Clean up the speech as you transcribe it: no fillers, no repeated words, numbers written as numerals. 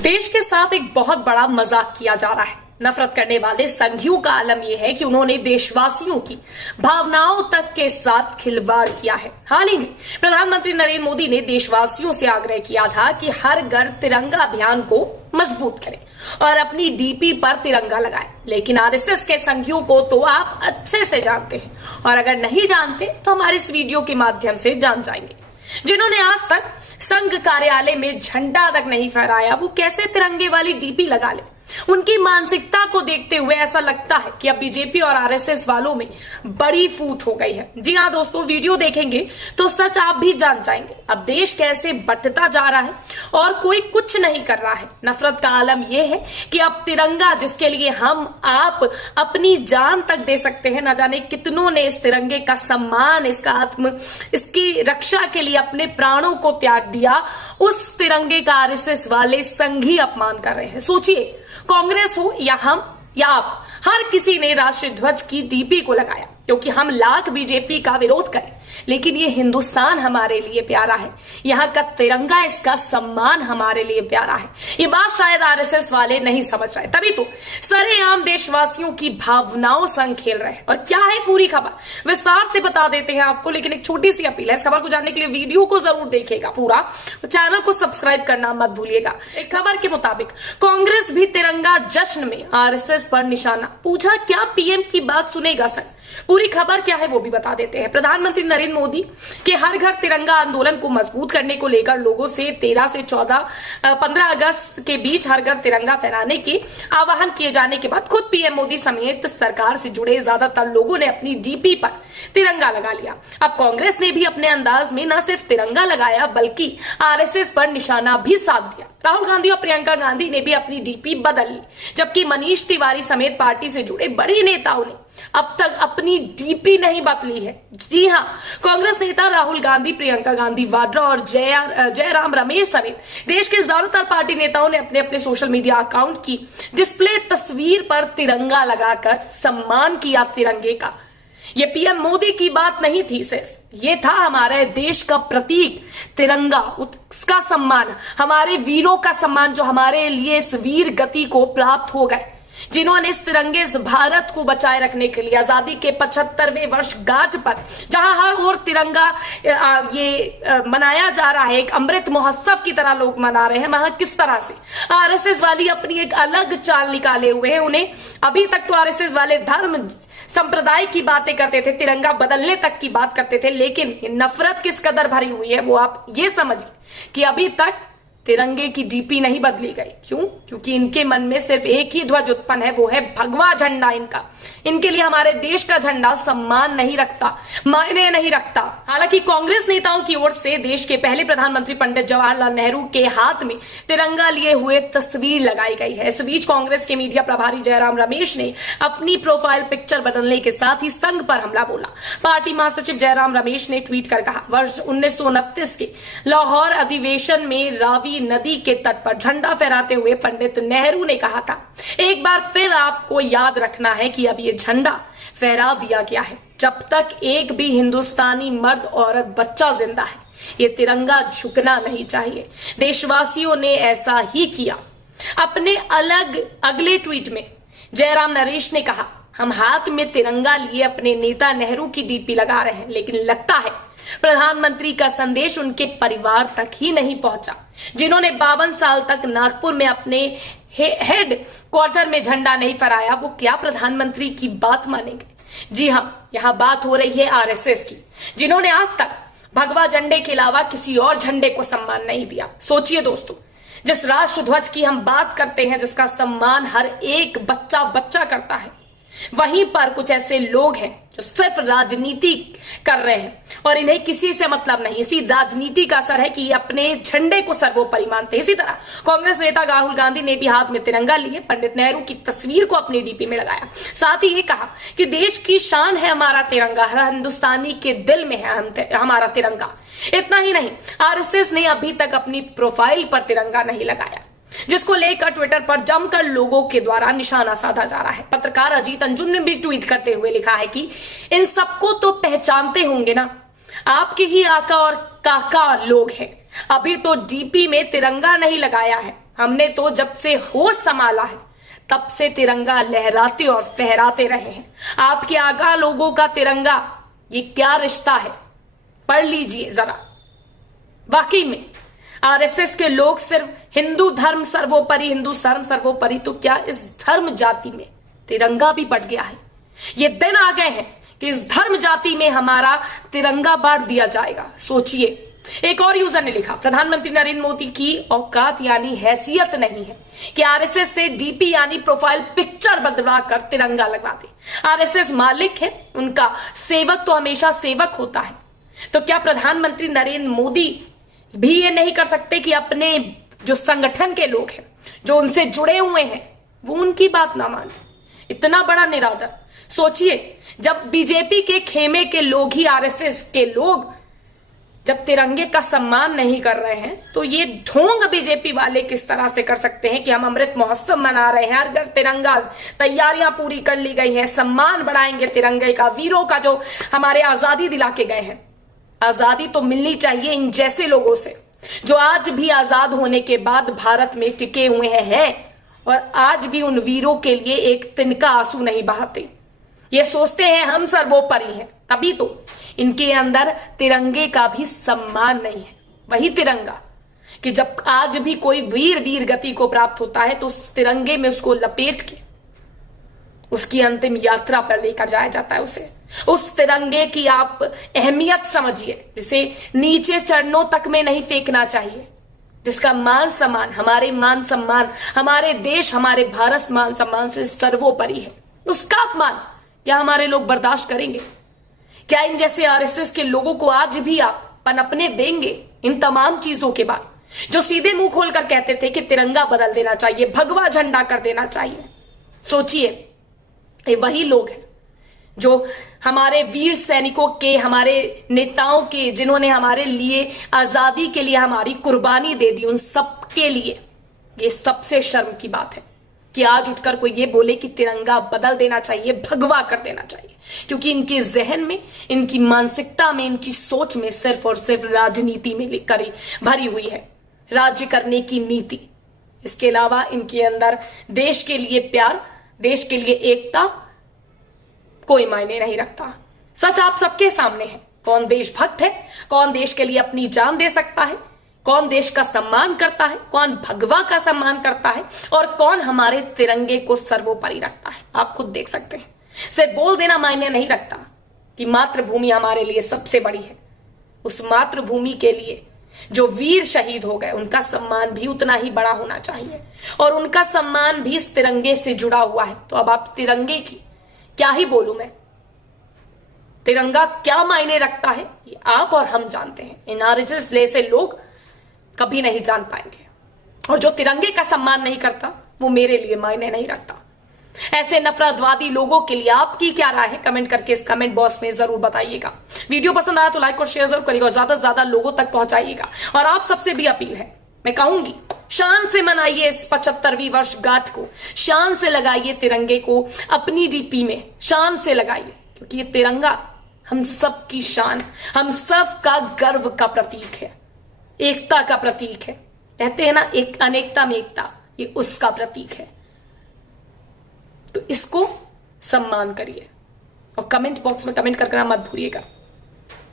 देश के साथ एक बहुत बड़ा मजाक किया जा रहा है। नफरत करने वाले संघियों का आलम यह है कि उन्होंने देशवासियों की भावनाओं तक के साथ खिलवाड़ किया है। हाल ही में प्रधानमंत्री नरेंद्र मोदी ने देशवासियों से आग्रह किया था कि हर घर तिरंगा अभियान को मजबूत करें और अपनी डीपी पर तिरंगा लगाएं। लेकिन आरएसएस के संघियों को तो आप अच्छे से जानते हैं, और अगर नहीं जानते तो हमारे इस वीडियो के माध्यम से जान जाएंगे। जिन्होंने आज तक संघ कार्यालय में झंडा तक नहीं फहराया, वो कैसे तिरंगे वाली डीपी लगा ले। उनकी मानसिकता को देखते हुए ऐसा लगता है कि अब बीजेपी और आरएसएस वालों में बड़ी फूट हो गई है। जी हाँ दोस्तों, वीडियो देखेंगे तो सच आप भी जान जाएंगे। अब देश कैसे बंटता जा रहा है और कोई कुछ नहीं कर रहा है। नफरत का आलम यह है कि अब तिरंगा, जिसके लिए हम आप अपनी जान तक दे सकते हैं, न जाने कितनों ने इस तिरंगे का सम्मान, इसकी रक्षा के लिए अपने प्राणों को त्याग दिया, उस तिरंगे का आरएसएस वाले संघी अपमान कर रहे हैं। सोचिए, कांग्रेस हो या हम या आप, हर किसी ने राष्ट्रीय ध्वज की डीपी को लगाया, क्योंकि हम लाख बीजेपी का विरोध करें, लेकिन ये हिंदुस्तान हमारे लिए प्यारा है। यहाँ का तिरंगा, इसका सम्मान हमारे लिए प्यारा है। ये बात शायद आरएसएस वाले नहीं समझ रहे, तभी तो सरेआम देशवासियों की भावनाओं संग खेल रहे हैं। और क्या है पूरी खबर, विस्तार से बता देते हैं आपको, लेकिन एक छोटी सी अपील है। इस खबर को जानने के लिए वीडियो को जरूर देखिएगा पूरा, चैनल को सब्सक्राइब करना मत भूलिएगा। एक खबर के मुताबिक कांग्रेस भी तिरंगा जश्न में आरएसएस पर निशाना। पूछा, क्या पीएम की बात सुनेगा संघ? पूरी खबर क्या है वो भी बता देते हैं। प्रधानमंत्री नरेंद्र मोदी के हर घर तिरंगा आंदोलन को मजबूत करने को लेकर लोगों से 13 से 15 अगस्त के बीच हर घर तिरंगा फहराने के आह्वान किए जाने के बाद खुद पीएम मोदी समेत सरकार से जुड़े ज्यादातर लोगों ने अपनी डीपी पर तिरंगा लगा लिया। अब कांग्रेस ने भी अपने अंदाज में न सिर्फ तिरंगा लगाया, बल्कि आरएसएस पर निशाना भी साध दिया। राहुल गांधी और प्रियंका गांधी ने भी अपनी डीपी बदल ली, जबकि मनीष तिवारी समेत पार्टी से जुड़े बड़े नेताओं ने अब तक अपनी डीपी नहीं बदली है। जी हां, कांग्रेस नेता राहुल गांधी, प्रियंका गांधी वाड्रा और जयराम रमेश समेत देश के ज्यादातर पार्टी नेताओं ने अपने अपने सोशल मीडिया अकाउंट की डिस्प्ले तस्वीर पर तिरंगा लगाकर सम्मान किया तिरंगे का। ये पीएम मोदी की बात नहीं थी, सिर्फ ये था हमारे देश का प्रतीक तिरंगा, उसका सम्मान, हमारे वीरों का सम्मान, जो हमारे लिए इस वीर गति को प्राप्त हो गए, जिन्होंने इस तिरंगे भारत को बचाए रखने के लिए आजादी के 75वें वर्षगांठ पर, जहां हर ओर तिरंगा मनाया जा रहा है, एक अमृत महोत्सव की तरह लोग मना रहे हैं, वहां किस तरह से आरएसएस वाली अपनी एक अलग चाल निकाले हुए हैं। उन्हें अभी तक तो आरएसएस वाले धर्म संप्रदाय की बातें करते थे, तिरंगा बदलने तक की बात करते थे, लेकिन नफरत किस कदर भरी हुई है वो आप ये समझिए कि अभी तक तिरंगे की डीपी नहीं बदली गई। क्यों? क्योंकि इनके मन में सिर्फ एक ही ध्वज उत्पन्न है, वो है भगवा झंडा। इनके लिए हमारे देश का झंडा सम्मान नहीं रखता, मायने नहीं रखता। हालांकि कांग्रेस नेताओं की ओर से देश के पहले प्रधानमंत्री पंडित जवाहरलाल नेहरू के हाथ में तिरंगा लिए हुए तस्वीर लगाई गई है। इस बीच कांग्रेस के मीडिया प्रभारी जयराम रमेश ने अपनी प्रोफाइल पिक्चर बदलने के साथ ही संघ पर हमला बोला। पार्टी महासचिव जयराम रमेश ने ट्वीट कर कहा, वर्ष 1929 के लाहौर अधिवेशन में रावी नदी के तट पर झंडा फहराते हुए पंडित नेहरू ने कहा था, एक बार फिर आपको याद रखना है कि अब ये झंडा फहरा दिया गया है। जब तक एक भी हिंदुस्तानी मर्द, औरत, बच्चा जिंदा है, ये तिरंगा झुकना नहीं चाहिए। देशवासियों ने ऐसा ही किया। अपने अगले ट्वीट में जयराम नरेश ने कहा, हम हाथ में तिरंगा लिए अपने नेता नेहरू की डीपी लगा रहे हैं, लेकिन लगता है प्रधानमंत्री का संदेश उनके परिवार तक ही नहीं पहुंचा, जिन्होंने 52 साल तक नागपुर में अपने हेड क्वार्टर में झंडा नहीं फहराया। वो क्या प्रधानमंत्री की बात मानेंगे? जी हां, यहां बात हो रही है आरएसएस की, जिन्होंने आज तक भगवा झंडे के अलावा किसी और झंडे को सम्मान नहीं दिया। सोचिए दोस्तों, जिस राष्ट्र ध्वज की हम बात करते हैं, जिसका सम्मान हर एक बच्चा करता है, वहीं पर कुछ ऐसे लोग हैं जो सिर्फ राजनीति कर रहे हैं और इन्हें किसी से मतलब नहीं। इसी राजनीति का असर है कि ये अपने झंडे को सर्वोपरि मानते हैं। इसी तरह कांग्रेस नेता राहुल गांधी ने भी हाथ में तिरंगा लिए पंडित नेहरू की तस्वीर को अपनी डीपी में लगाया। साथ ही ये कहा कि देश की शान है हमारा तिरंगा, हर हिंदुस्तानी के दिल में है हमारा तिरंगा। इतना ही नहीं, आरएसएस ने अभी तक अपनी प्रोफाइल पर तिरंगा नहीं लगाया, जिसको लेकर ट्विटर पर जमकर लोगों के द्वारा निशाना साधा जा रहा है। पत्रकार अजीत अंजुम ने भी ट्वीट करते हुए लिखा है कि इन सबको तो पहचानते होंगे ना, आपके ही आका और काका लोग हैं, अभी तो डीपी में तिरंगा नहीं लगाया है। हमने तो जब से होश संभाला है तब से तिरंगा लहराते और फहराते रहे हैं। आपके आगा लोगों का तिरंगा ये क्या रिश्ता है, पढ़ लीजिए जरा। वाकई में आरएसएस के लोग सिर्फ हिंदू धर्म सर्वोपरि, हिंदू धर्म सर्वोपरि, तो क्या इस धर्म जाति में तिरंगा भी बढ़ गया है? ये दिन आ गए हैं कि इस धर्म जाति में हमारा तिरंगा बांट दिया जाएगा। सोचिए। एक और यूजर ने लिखा, प्रधानमंत्री नरेंद्र मोदी की औकात यानी हैसियत नहीं है कि आरएसएस से डीपी यानी प्रोफाइल पिक्चर बदलवा कर तिरंगा लगवा दे। आरएसएस मालिक है, उनका सेवक तो हमेशा सेवक होता है। तो क्या प्रधानमंत्री नरेंद्र मोदी भी ये नहीं कर सकते कि अपने जो संगठन के लोग हैं, जो उनसे जुड़े हुए हैं, वो उनकी बात ना माने? इतना बड़ा निरादर। सोचिए, जब बीजेपी के खेमे के लोग ही, आरएसएस के लोग जब तिरंगे का सम्मान नहीं कर रहे हैं, तो ये ढोंग बीजेपी वाले किस तरह से कर सकते हैं कि हम अमृत महोत्सव मना रहे हैं, हर घर तिरंगा, तैयारियां पूरी कर ली गई हैं, सम्मान बढ़ाएंगे तिरंगे का, वीरों का जो हमारे आजादी दिला के गए हैं। आजादी तो मिलनी चाहिए इन जैसे लोगों से जो आज भी आजाद होने के बाद भारत में टिके हुए हैं और आज भी उन वीरों के लिए एक तिनका आंसू नहीं बहाते। ये सोचते हैं हम सर्वोपरि हैं, तभी तो इनके अंदर तिरंगे का भी सम्मान नहीं है। वही तिरंगा कि जब आज भी कोई वीर गति को प्राप्त होता है तो उस तिरंगे में उसको लपेट के उसकी अंतिम यात्रा पर लेकर जाया जाता है। उस तिरंगे की आप अहमियत समझिए, जिसे नीचे चरणों तक में नहीं फेंकना चाहिए, जिसका मान सम्मान, हमारे मान सम्मान, हमारे देश, हमारे भारत मान सम्मान से सर्वोपरि है। उसका अपमान क्या हमारे लोग बर्दाश्त करेंगे? क्या इन जैसे आरएसएस के लोगों को आज भी आप पनपने देंगे? इन तमाम चीजों के बाद जो सीधे मुंह खोलकर कहते थे कि तिरंगा बदल देना चाहिए, भगवा झंडा कर देना चाहिए। सोचिए, ये वही लोग हैं जो हमारे वीर सैनिकों के, हमारे नेताओं के, जिन्होंने हमारे लिए आजादी के लिए हमारी कुर्बानी दे दी, उन सब के लिए ये सबसे शर्म की बात है कि आज उठकर कोई ये बोले कि तिरंगा बदल देना चाहिए, भगवा कर देना चाहिए। क्योंकि इनके जहन में, इनकी मानसिकता में, इनकी सोच में सिर्फ और सिर्फ राजनीति में भरी हुई है, राज्य करने की नीति। इसके अलावा इनके अंदर देश के लिए प्यार, देश के लिए एकता कोई मायने नहीं रखता। सच आप सबके सामने है। कौन देशभक्त है, कौन देश के लिए अपनी जान दे सकता है, कौन देश का सम्मान करता है, कौन भगवा का सम्मान करता है और कौन हमारे तिरंगे को सर्वोपरि रखता है। आप खुद देख सकते हैं। सिर्फ बोल देना मायने नहीं रखता कि मातृभूमि हमारे लिए सबसे बड़ी है। उस मातृभूमि के लिए जो वीर शहीद हो गए, उनका सम्मान भी उतना ही बड़ा होना चाहिए और उनका सम्मान भी इस तिरंगे से जुड़ा हुआ है। तो अब आप तिरंगे की क्या ही बोलूं मैं, तिरंगा क्या मायने रखता है ये आप और हम जानते हैं। इन आरएसएस जैसे लोग कभी नहीं जान पाएंगे, और जो तिरंगे का सम्मान नहीं करता वो मेरे लिए मायने नहीं रखता। ऐसे नफरतवादी लोगों के लिए आपकी क्या राय है, कमेंट करके इस कमेंट बॉक्स में जरूर बताइएगा। वीडियो पसंद आया तो लाइक और शेयर जरूर करिएगा और ज्यादा से ज्यादा लोगों तक पहुंचाइएगा। और आप सबसे भी अपील है, मैं कहूंगी, शान से मनाइए इस 75वीं वर्षगांठ को, शान से लगाइए तिरंगे को अपनी डीपी में, शान से लगाइए, क्योंकि ये तिरंगा हम सब की शान, हम सब का गर्व का प्रतीक है, एकता का प्रतीक है। कहते हैं ना, एक अनेकता में एकता, ये उसका प्रतीक है। तो इसको सम्मान करिए और कमेंट बॉक्स में कमेंट करना मत भूलिएगा।